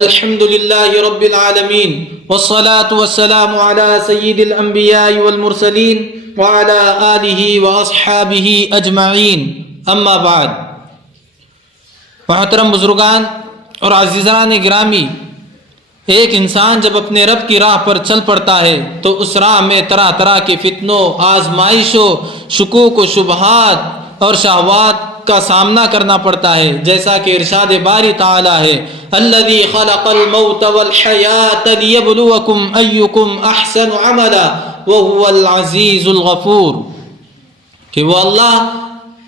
الحمد لله رب العالمين والصلاة والسلام على سيد الأنبياء والمرسلين وعلى آله وأصحابه أجمعين اما بعد۔ محترم بزرگان اور عزیزان گرامی، ایک انسان جب اپنے رب کی راہ پر چل پڑتا ہے تو اس راہ میں طرح طرح کے فتنوں، آزمائشوں، شکوک و شبہات اور شہوات کا سامنا کرنا پڑتا ہے، جیسا کہ ارشاد باری تعالی ہے الذی خلق الموت والحیاۃ لیبلوکم ایکم احسن عملا وہو العزیز الغفور، کہ وہ اللہ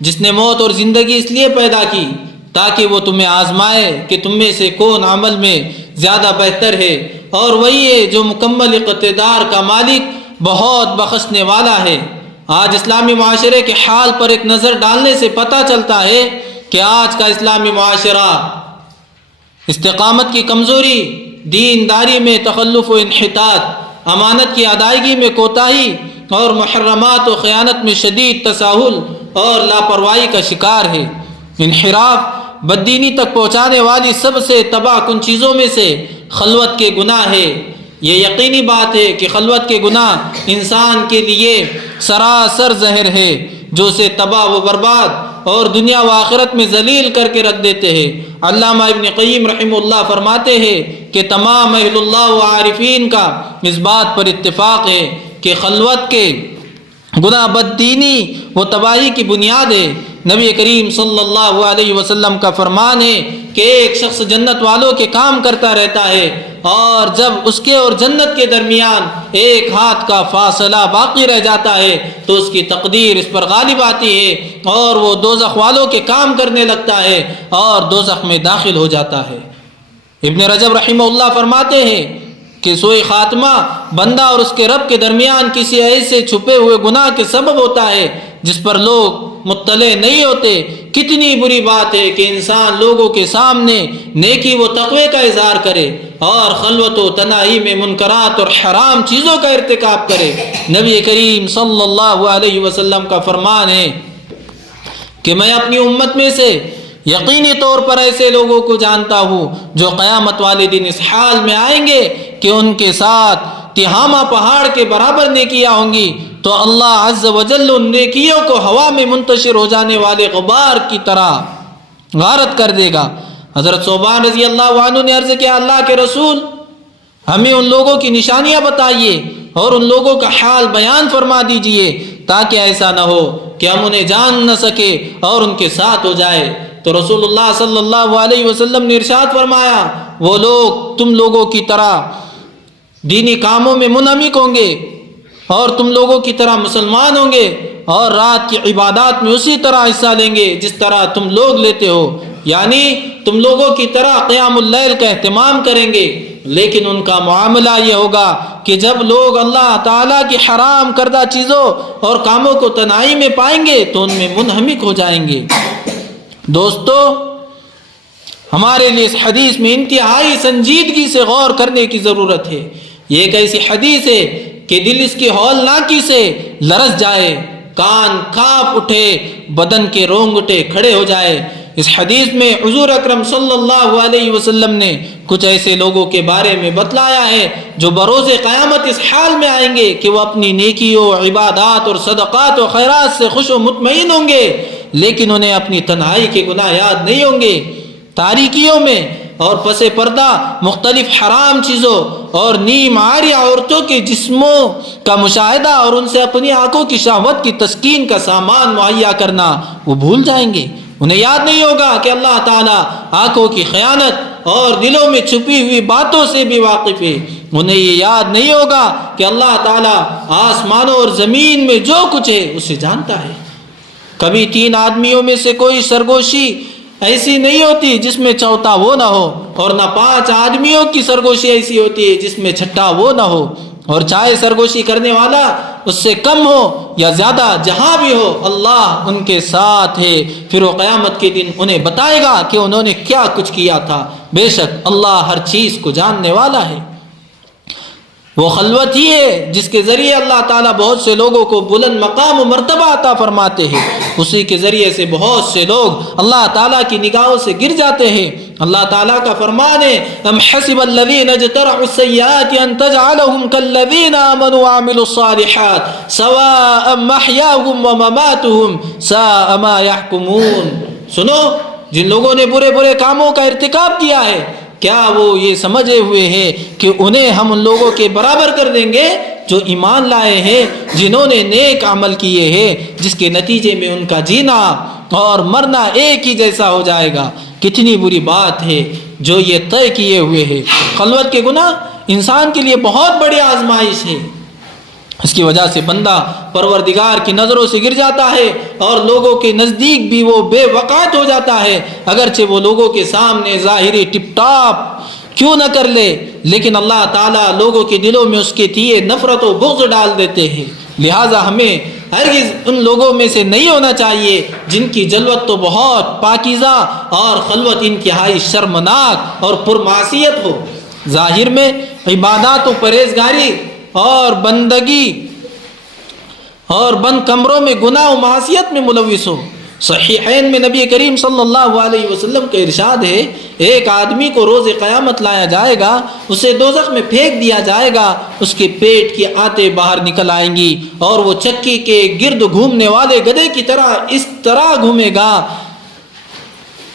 جس نے موت اور زندگی اس لیے پیدا کی تاکہ وہ تمہیں آزمائے کہ تم میں سے کون عمل میں زیادہ بہتر ہے، اور وہی ہے جو مکمل اقتدار کا مالک، بہت بخشنے والا ہے۔ آج اسلامی معاشرے کے حال پر ایک نظر ڈالنے سے پتہ چلتا ہے کہ آج کا اسلامی معاشرہ استقامت کی کمزوری، دینداری میں تخلف و انحطاط، امانت کی ادائیگی میں کوتاہی اور محرمات و خیانت میں شدید تساہل اور لاپرواہی کا شکار ہے۔ انحراف، بددینی تک پہنچانے والی سب سے تباہ کن چیزوں میں سے خلوت کے گناہ ہے۔ یہ یقینی بات ہے کہ خلوت کے گناہ انسان کے لیے سراسر زہر ہے جو اسے تباہ و برباد اور دنیا و آخرت میں ذلیل کر کے رکھ دیتے ہیں۔ علامہ ابن قیم رحمہ اللہ فرماتے ہیں کہ تمام اہل اللہ و عارفین کا اس بات پر اتفاق ہے کہ خلوت کے گناہ بددینی و تباہی کی بنیاد ہے۔ نبی کریم صلی اللہ علیہ وسلم کا فرمان ہے کہ ایک شخص جنت والوں کے کام کرتا رہتا ہے، اور جب اس کے اور جنت کے درمیان ایک ہاتھ کا فاصلہ باقی رہ جاتا ہے تو اس کی تقدیر اس پر غالب آتی ہے اور وہ دوزخ والوں کے کام کرنے لگتا ہے اور دوزخ میں داخل ہو جاتا ہے۔ ابن رجب رحمہ اللہ فرماتے ہیں کہ سوء خاتمہ بندہ اور اس کے رب کے درمیان کسی ایسے چھپے ہوئے گناہ کے سبب ہوتا ہے جس پر لوگ مطلع نہیں ہوتے۔ کتنی بری بات ہے کہ انسان لوگوں کے سامنے نیکی و تقوی کا اظہار کرے اور خلوت و تنہائی میں منکرات اور حرام چیزوں کا ارتکاب کرے۔ نبی کریم صلی اللہ علیہ وسلم کا فرمان ہے کہ میں اپنی امت میں سے یقینی طور پر ایسے لوگوں کو جانتا ہوں جو قیامت والے دن اس حال میں آئیں گے کہ ان کے ساتھ تہامہ پہاڑ کے برابر نیکیاں ہوں گی، تو اللہ عز و جل ان نیکیوں کو ہوا میں منتشر ہو جانے والے غبار کی طرح غارت کر دے گا۔ حضرت ثوبان رضی اللہ عنہ نے عرض کیا اللہ کے رسول، ہمیں ان لوگوں کی نشانیاں بتائیے اور ان لوگوں کا حال بیان فرما دیجئے تاکہ ایسا نہ ہو کہ ہم انہیں جان نہ سکے اور ان کے ساتھ ہو جائے۔ تو رسول اللہ صلی اللہ علیہ وسلم نے ارشاد فرمایا وہ لوگ تم لوگوں کی طرح دینی کاموں میں منہمک ہوں گے اور تم لوگوں کی طرح مسلمان ہوں گے اور رات کی عبادات میں اسی طرح حصہ لیں گے جس طرح تم لوگ لیتے ہو، یعنی تم لوگوں کی طرح قیام اللیل کا اہتمام کریں گے، لیکن ان کا معاملہ یہ ہوگا کہ جب لوگ اللہ تعالیٰ کی حرام کردہ چیزوں اور کاموں کو تنہائی میں پائیں گے تو ان میں منہمک ہو جائیں گے۔ دوستو، ہمارے لیے اس حدیث میں انتہائی سنجیدگی سے غور کرنے کی ضرورت ہے۔ یہ ایک ایسی حدیث ہے کہ دل اس کی ہولناکی سے لرز جائے، کان کانپ اٹھے، بدن کے رونگٹے کھڑے ہو جائے۔ اس حدیث میں حضور اکرم صلی اللہ علیہ وسلم نے کچھ ایسے لوگوں کے بارے میں بتلایا ہے جو بروز قیامت اس حال میں آئیں گے کہ وہ اپنی نیکیوں، عبادات اور صدقات و خیرات سے خوش و مطمئن ہوں گے، لیکن انہیں اپنی تنہائی کے گناہ یاد نہیں ہوں گے۔ تاریکیوں میں اور پس پردہ مختلف حرام چیزوں اور نیم عاریہ عورتوں کے جسموں کا مشاہدہ اور ان سے اپنی آنکھوں کی شہوت کی تسکین کا سامان مہیا کرنا وہ بھول جائیں گے۔ انہیں یاد نہیں ہوگا کہ اللہ تعالیٰ آنکھوں کی خیانت اور دلوں میں چھپی ہوئی باتوں سے بھی واقف ہے۔ انہیں یہ یاد نہیں ہوگا کہ اللہ تعالیٰ آسمانوں اور زمین میں جو کچھ ہے اسے جانتا ہے۔ کبھی تین آدمیوں میں سے کوئی سرگوشی ایسی نہیں ہوتی جس میں چوتھا وہ نہ ہو، اور نہ پانچ آدمیوں کی سرگوشی ایسی ہوتی ہے جس میں چھٹا وہ نہ ہو، اور چاہے سرگوشی کرنے والا اس سے کم ہو یا زیادہ، جہاں بھی ہو اللہ ان کے ساتھ ہے۔ پھر وہ قیامت کے دن انہیں بتائے گا کہ انہوں نے کیا کچھ کیا تھا۔ بے شک اللہ ہر چیز کو جاننے والا ہے۔ وہ خلوت ہی ہے جس کے ذریعے اللہ تعالیٰ بہت سے لوگوں کو بلند مقام و مرتبہ عطا فرماتے ہیں، اسی کے ذریعے سے بہت سے لوگ اللہ تعالیٰ کی نگاہوں سے گر جاتے ہیں اللہ تعالیٰ کا فرمان ہے ام حسب الذین اجترحوا السیئات ان تجعلهم كالذین آمنوا وعملوا الصالحات سواء محیاهم ومماتهم ساء ما يحکمون. سنو، جن لوگوں نے برے برے کاموں کا ارتکاب کیا ہے، کیا وہ یہ سمجھے ہوئے ہیں کہ انہیں ہم ان لوگوں کے برابر کر دیں گے جو ایمان لائے ہیں، جنہوں نے نیک عمل کیے ہیں، جس کے نتیجے میں ان کا جینا اور مرنا ایک ہی جیسا ہو جائے گا. کتنی بری بات ہے جو یہ طے کیے ہوئے ہیں. خلوت کے گناہ انسان کے لیے بہت بڑی آزمائش ہے. اس کی وجہ سے بندہ پروردگار کی نظروں سے گر جاتا ہے اور لوگوں کے نزدیک بھی وہ بے وقعت ہو جاتا ہے، اگرچہ وہ لوگوں کے سامنے ظاہری ٹپ ٹاپ کیوں نہ کر لے، لیکن اللہ تعالیٰ لوگوں کے دلوں میں اس کے تیے نفرت و بغض ڈال دیتے ہیں. لہٰذا ہمیں ہرگز ان لوگوں میں سے نہیں ہونا چاہیے جن کی جلوت تو بہت پاکیزہ اور خلوت انتہائی شرمناک اور پرمعصیت ہو. ظاہر میں عبادات و پرہیزگاری اور بندگی اور بند کمروں میں گناہ و معصیت میں ملوث ہو. صحیحین میں نبی کریم صلی اللہ علیہ وسلم کا ارشاد ہے، ایک آدمی کو روز قیامت لایا جائے گا، اسے دوزخ میں پھینک دیا جائے گا، اس کے پیٹ کی آتیں باہر نکل آئیں گی اور وہ چکی کے گرد گھومنے والے گدھے کی طرح اس طرح گھومے گا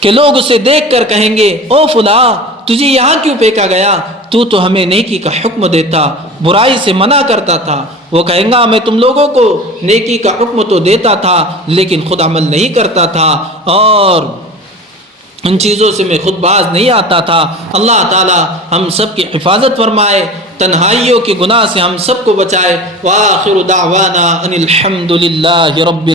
کہ لوگ اسے دیکھ کر کہیں گے، او فلاں، تجھے یہاں کیوں پھینکا گیا؟ تو ہمیں نیکی کا حکم دیتا، برائی سے منع کرتا تھا. وہ کہیں گا، میں تم لوگوں کو نیکی کا حکم تو دیتا تھا لیکن خود عمل نہیں کرتا تھا اور ان چیزوں سے میں خود باز نہیں آتا تھا. اللہ تعالی ہم سب کی حفاظت فرمائے، تنہائیوں کے گناہ سے ہم سب کو بچائے. وآخر دعوانا ان الحمد للہ رب